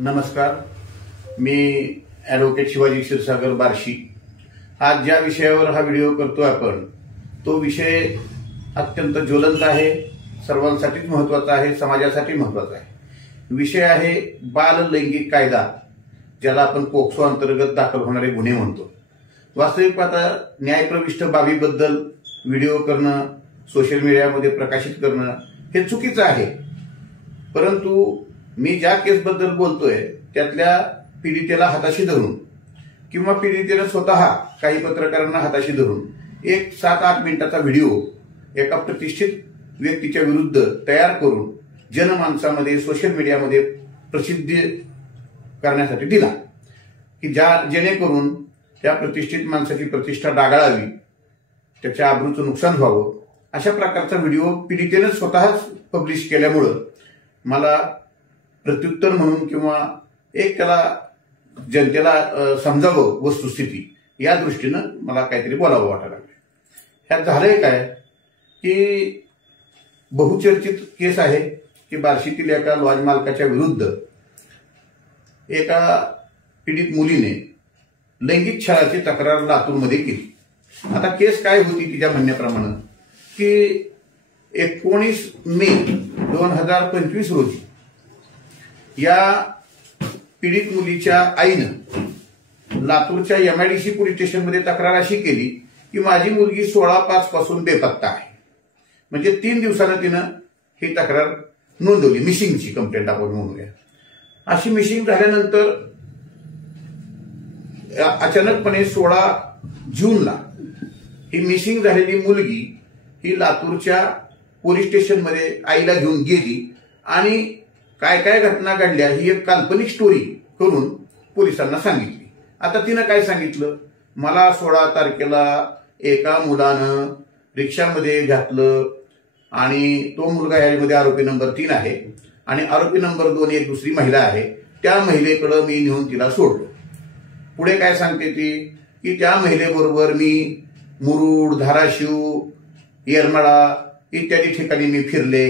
नमस्कार, मी ॲडव्होकेट शिवाजी क्षीरसागर बार्शी। आज ज्या विषयावर हा व्हिडिओ करतोय आपण, तो विषय अत्यंत ज्वलंत आहे, सर्वांसाठीच महत्त्वाचा आहे, समाजासाठी महत्त्वाचा आहे। विषय आहे बाल लैंगिक कायदा, ज्याला आपण पोक्सो अंतर्गत दाखल होणारे गुन्हे म्हणतो। वास्तविक पाहता न्यायप्रविष्ट बाबीबद्दल व्हिडिओ करणं, सोशल मीडियामध्ये प्रकाशित करणं हे चुकीचं आहे, परंतु मी ज्या केसबद्दल बोलतोय त्यातल्या पीडितेला हाताशी धरून किंवा पीडितेने स्वतः काही पत्रकारांना हाताशी धरून एक 7-8 मिनिटाचा व्हिडिओ एका प्रतिष्ठित व्यक्तीच्या विरुद्ध तयार करून जनमानसामध्ये सोशल मीडियामध्ये प्रसिद्धी करण्यासाठी दिला की जेणेकरून त्या प्रतिष्ठित माणसाची प्रतिष्ठा डागाळावी, त्याच्या आबरूचं नुकसान व्हावं। अशा प्रकारचा व्हिडिओ पीडितेने स्वतःच पब्लिश केल्यामुळं मला प्रत्युत्तर म्हणून किंवा एक त्याला जनतेला समजावं वस्तुस्थिती या दृष्टीनं मला काहीतरी बोलावं वाटायला लागलं। ह्यात झालंय काय की बहुचर्चित केस आहे की बार्शीतील एका लॉज मालकाच्या विरुद्ध एका पीडित मुलीने लैंगिक छळाची तक्रार लातूरमध्ये केली। आता केस काय होती तिच्या म्हणण्याप्रमाणे की 19 मे 2025 रोजी या पीडित मुलीच्या आईनं लातूरच्या MIDC पोलीस स्टेशनमध्ये तक्रार अशी केली की माझी मुलगी 16/5 पासून बेपत्ता आहे। म्हणजे 3 दिवसानं तिनं ही तक्रार नोंदवली, मिसिंगची कंप्लेंट आपण म्हणूया। अशी मिसिंग झाल्यानंतर अचानकपणे 16 जूनला ही मिसिंग झालेली मुलगी ही लातूरच्या पोलीस स्टेशनमध्ये आईला घेऊन गेली आणि काय काय घटना घडल्या ही एक काल्पनिक स्टोरी करून पोलिसांना सांगितली। आता तिनं काय सांगितलं, मला 16 तारखेला एका मुलानं रिक्षामध्ये घातलं आणि तो मुलगा यामध्ये आरोपी नंबर 3 आहे आणि आरोपी नंबर 2 एक दुसरी महिला आहे, त्या महिलेकडे मी नेऊन तिला सोडलं। पुढे काय सांगते ती की त्या महिलेबरोबर मी मुरुड, धाराशिव, येरमाळा इत्यादी ठिकाणी मी फिरले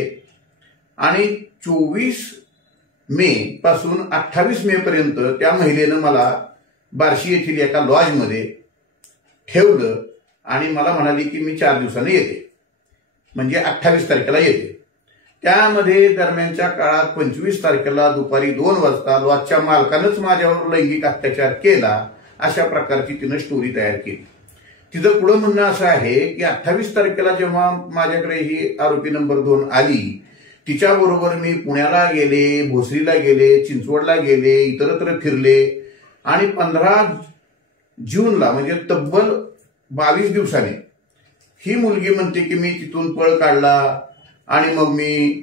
आणि 24 मे पासून 28 मे पर्यंत त्या महिलेनं मला बार्शी येथील एका लॉजमध्ये ठेवलं आणि मला म्हणाली की मी 4 दिवसांनी येते, म्हणजे 28 तारखेला येते। त्यामध्ये दरम्यानच्या काळात 25 तारखेला दुपारी 2 वाजता लॉजच्या मालकानंच माझ्यावर लैंगिक अत्याचार केला, अशा प्रकारची तिनं स्टोरी तयार केली। तिचं पुढं म्हणणं असं आहे की 28 तारखेला जेव्हा माझ्याकडे ही आरोपी नंबर 2 आली, तिच्याबरोबर मी पुण्याला गेले, भोसरीला गेले, चिंचवडला गेले, इतरत्र फिरले आणि 15 जूनला म्हणजे तब्बल 22 दिवसाने ही मुलगी म्हणते की मी तिथून पळ काढला आणि मग मी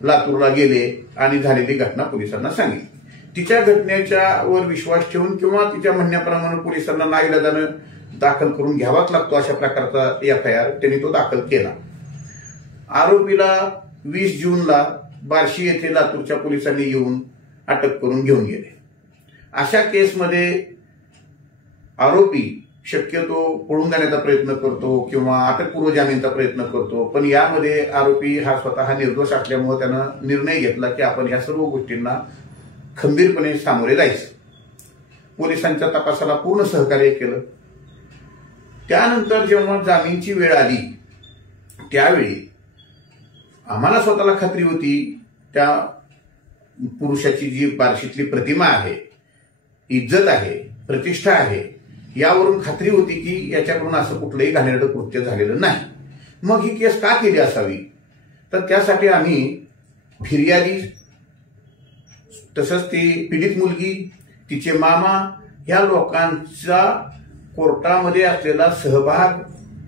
लातूरला गेले आणि झालेली घटना पोलिसांना सांगितली। तिच्या घटनेच्या वर विश्वास ठेवून किंवा तिच्या म्हणण्याप्रमाणे पोलिसांना नाईलाजानं दाखल करून घ्यावाच लागतो अशा प्रकारचा FIR त्यांनी तो दाखल केला। आरोपीला 20 जूनला बार्शी येथे लातूरच्या पोलिसांनी येऊन अटक करून घेऊन गेले। अशा केसमध्ये आरोपी शक्यतो पळून जाण्याचा प्रयत्न करतो किंवा अटकपूर्व जामीनचा प्रयत्न करतो, पण यामध्ये आरोपी हा स्वतः निर्दोष असल्यामुळे त्यानं निर्णय घेतला की आपण ह्या सर्व गोष्टींना खंबीरपणे सामोरे जायचं। पोलिसांच्या तपासाला पूर्ण सहकार्य केलं। त्यानंतर जेव्हा जामीनची वेळ आली त्यावेळी आम्हाला स्वतःला खात्री होती त्या पुरुषाची जी बार्शीतली प्रतिमा आहे, इज्जत आहे, प्रतिष्ठा आहे, यावरून खात्री होती की याच्याकडून असं कुठलंही घाणेरडं कृत्य झालेलं नाही। मग ही केस का केली असावी, तर त्यासाठी आम्ही फिर्यादी तसंच ती पीडित मुलगी, तिचे मामा या लोकांचा कोर्टामध्ये असलेला सहभाग,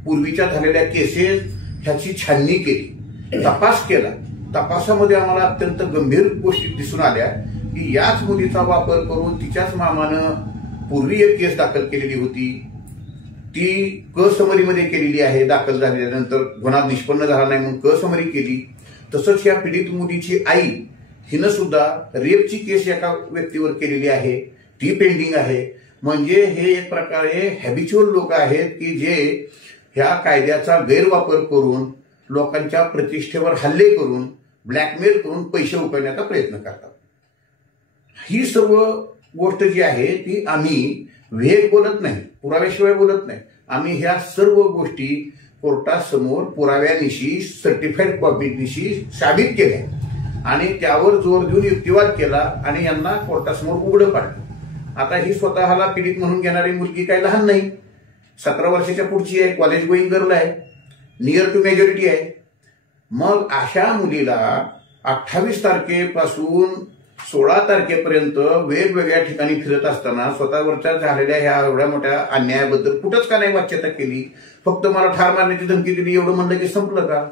पूर्वीच्या झालेल्या केसेस ह्याची छाननी केली, तपास केला। तपासामध्ये आम्हाला अत्यंत गंभीर गोष्टी दिसून आल्या की याच मुलीचा वापर करून तिच्याच मामानं पूर्वी एक केस दाखल केलेली होती, ती क समरीमध्ये केलेली आहे, दाखल झाल्यानंतर गुन्हा निष्पन्न झाला नाही म्हणून क समरी केली। तसंच या पीडित मुलीची आई हिनं सुद्धा रेपची केस एका व्यक्तीवर केलेली आहे, ती पेंडिंग आहे। म्हणजे हे एक प्रकारे हॅबिच्युअल लोक आहेत की जे ह्या कायद्याचा गैरवापर करून लोकांच्या प्रतिष्ठेवर हल्ले करून ब्लॅकमेल करून पैसे उकळण्याचा प्रयत्न करतात। ही सर्व गोष्ट जी आहे ती आम्ही वेग बोलत नाही, पुराव्याशिवाय बोलत नाही. आम्ही ह्या सर्व गोष्टी कोर्टासमोर पुराव्यानिशी सर्टिफाईड कॉपीनिशी साबित केल्या आणि त्यावर जोर देऊन युक्तिवाद केला आणि यांना कोर्टासमोर उघडं पाडलं. आता ही स्वतःला पीडित म्हणून घेणारी मुलगी काही लहान नाही, 17 वर्षाच्या पुढची आहे, कॉलेज गोईंग गर्ल आहे, नियर टू मेजॉरिटी आहे. मग अशा मुलीला 28 तारखेपासून 16 तारखेपर्यंत वेगवेगळ्या ठिकाणी फिरत असताना स्वतःवरच्या झालेल्या ह्या एवढ्या मोठ्या अन्यायाबद्दल कुठंच का नाही वाच्यता केली, फक्त मला ठार मारण्याची धमकी दिली एवढं म्हणलं की संपलं का?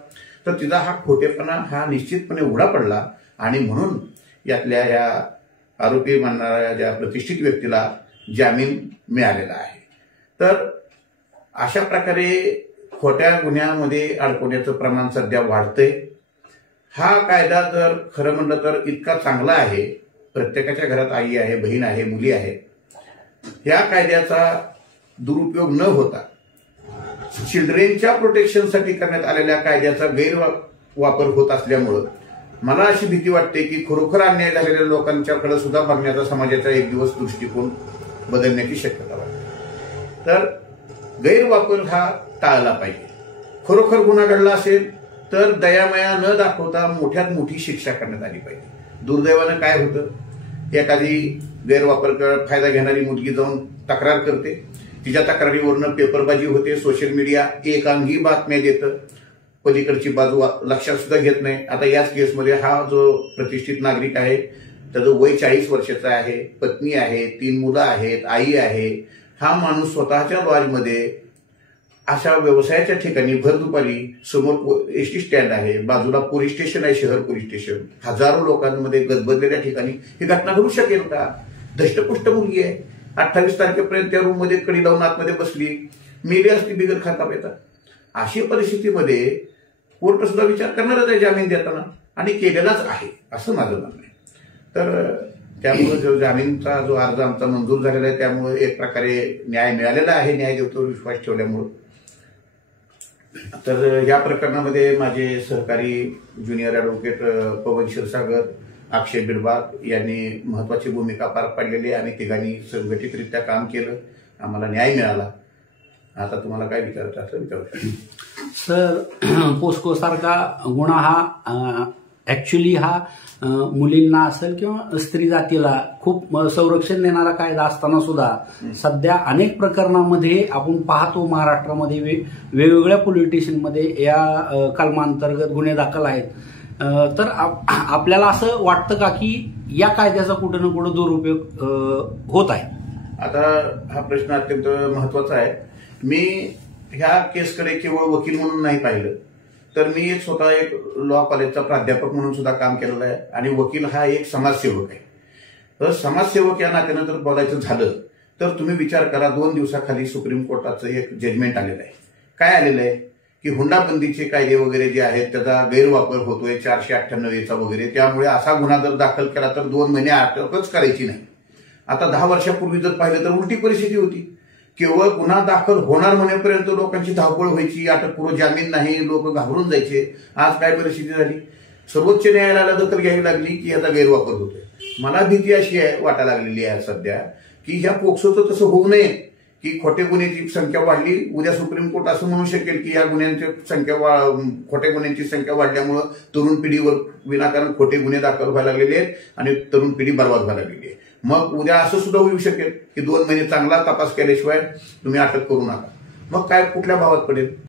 तर तिचा हा खोटेपणा हा निश्चितपणे उघडा पडला आणि म्हणून यातल्या ह्या आरोपी मानणाऱ्या ज्या प्रतिष्ठित व्यक्तीला जामीन मिळालेला आहे. तर अशा प्रकारे खोट्या गुन्ह्यामध्ये अडकवण्याचं प्रमाण सध्या वाढतंय. हा कायदा जर खरं म्हणलं तर इतका चांगला आहे, प्रत्येकाच्या घरात आई आहे, बहीण आहे, मुली आहे. या कायद्याचा दुरुपयोग न होता चिल्ड्रेनच्या प्रोटेक्शनसाठी करण्यात आलेल्या कायद्याचा गैरवापर होत असल्यामुळं मला अशी भीती वाटते की खरोखर अन्याय झालेल्या लोकांच्याकडे सुद्धा बघण्याचा समाजाचा एक दिवस दृष्टिकोन बदलण्याची शक्यता वाटते. तर गैरवापर हा टाळला पाहिजे. खरोखर गुन्हा घडला असेल तर दयामया न दाखवता मोठ्यात मोठी शिक्षा करण्यात आली पाहिजे. दुर्दैवानं काय होतं, एखादी गैरवापर फायदा घेणारी मुलगी जाऊन तक्रार करते, तिच्या तक्रारीवरनं पेपरबाजी होते, सोशल मीडिया एकांगी बातम्या देतं, पलीकडची बाजू लक्षात सुद्धा घेत नाही. आता याच केसमध्ये हा जो प्रतिष्ठित नागरिक आहे त्याचं वय 40 वर्षाचा आहे, पत्नी आहे, 3 मुलं आहेत, आई आहे. हा माणूस स्वतःच्या लॉजमध्ये अशा व्यवसायाच्या ठिकाणी भर दुपारी समोर एसटी स्टँड आहे, बाजूला पोलीस स्टेशन आहे, शहर पोलीस स्टेशन, हजारो लोकांमध्ये गजबजलेल्या ठिकाणी ही घटना घडू शकेल का? धष्टपुष्ट मुलगी आहे, 28 तारखेपर्यंत त्या रूममध्ये कडी लावून आतमध्ये बसली, मेली असती बिगर खाता पेता. अशी परिस्थितीमध्ये कोर्ट सुद्धा विचार करणारच आहे जामीन देताना आणि केलेलाच आहे असं माझं म्हणणं आहे. तर त्यामुळे जो जामीनचा जो अर्ज आमचा मंजूर झालेला आहे त्यामुळे एक प्रकारे न्याय मिळालेला आहे, न्याय देवतेवर विश्वास ठेवल्यामुळे. तर या प्रकरणामध्ये माझे सहकारी ज्युनियर ॲडव्होकेट पवन क्षीरसागर, अक्षय बिडबाग यांनी महत्वाची भूमिका पार पाडलेली आहे आणि तिघांनी संघटितरित्या काम केलं, आम्हाला न्याय मिळाला. आता तुम्हाला काय विचारायचं असं विचारू शकतो सर. पोस्को सारखा गुन्हा हा ऍक्च्युली हा मुलींना असेल किंवा स्त्री जातीला खूप संरक्षण देणारा कायदा असताना सुद्धा सध्या अनेक प्रकरणामध्ये आपण पाहतो महाराष्ट्रामध्ये वेगवेगळ्या पोलीस स्टेशनमध्ये या कलमांतर्गत गुन्हे दाखल आहेत. तर आपल्याला असं वाटतं का की या कायद्याचा कुठं ना कुठं दुरुपयोग होत आहे? आता हा प्रश्न अत्यंत महत्वाचा आहे. मी ह्या केसकडे केवळ वकील म्हणून नाही पाहिलं, तर मी स्वतः एक लॉ कॉलेजचा प्राध्यापक म्हणून सुद्धा काम केलेलं आहे आणि वकील हा एक समाजसेवक आहे. तर समाजसेवक या नात्यानं जर बोलायचं झालं तर तुम्ही विचार करा, 2 दिवसाखाली सुप्रीम कोर्टाचं एक जजमेंट आलेलं आहे. काय आलेलं आहे की हुंडाबंदीचे कायदे वगैरे जे आहेत त्याचा गैरवापर होतोय 498 वगैरे, त्यामुळे असा गुन्हा जर दाखल केला तर 2 महिने अटकच करायची नाही. आता 10 वर्षापूर्वी जर पाहिलं तर उलटी परिस्थिती होती. केवळ गुन्हा दाखल होणार म्हणेपर्यंत लोकांची धावपळ व्हायची, अटकपूर्व जामीन नाही, लोक घाबरून जायचे. आज काय परिस्थिती झाली, सर्वोच्च न्यायालयाला दखल घ्यावी लागली की याचा गैरवापर होतोय. मला भीती अशी आहे वाटायला लागलेली आहे सध्या की ह्या पोक्सोचं तसं होऊ नये की खोटे गुन्ह्याची संख्या वाढली, उद्या सुप्रीम कोर्ट असं म्हणू शकेल की या गुन्ह्यांची संख्या खोट्या गुन्ह्यांची संख्या वाढल्यामुळं तरुण पिढीवर विनाकारण खोटे गुन्हे दाखल व्हायला लागलेले आहेत आणि तरुण पिढी बर्बाद व्हायला लागलेली आहे. मग उद्या असं सुद्धा होऊ शकेल की 2 महिने चांगला तपास केल्याशिवाय तुम्ही अटक करू नका. मग काय कुठल्या भावात पडेल?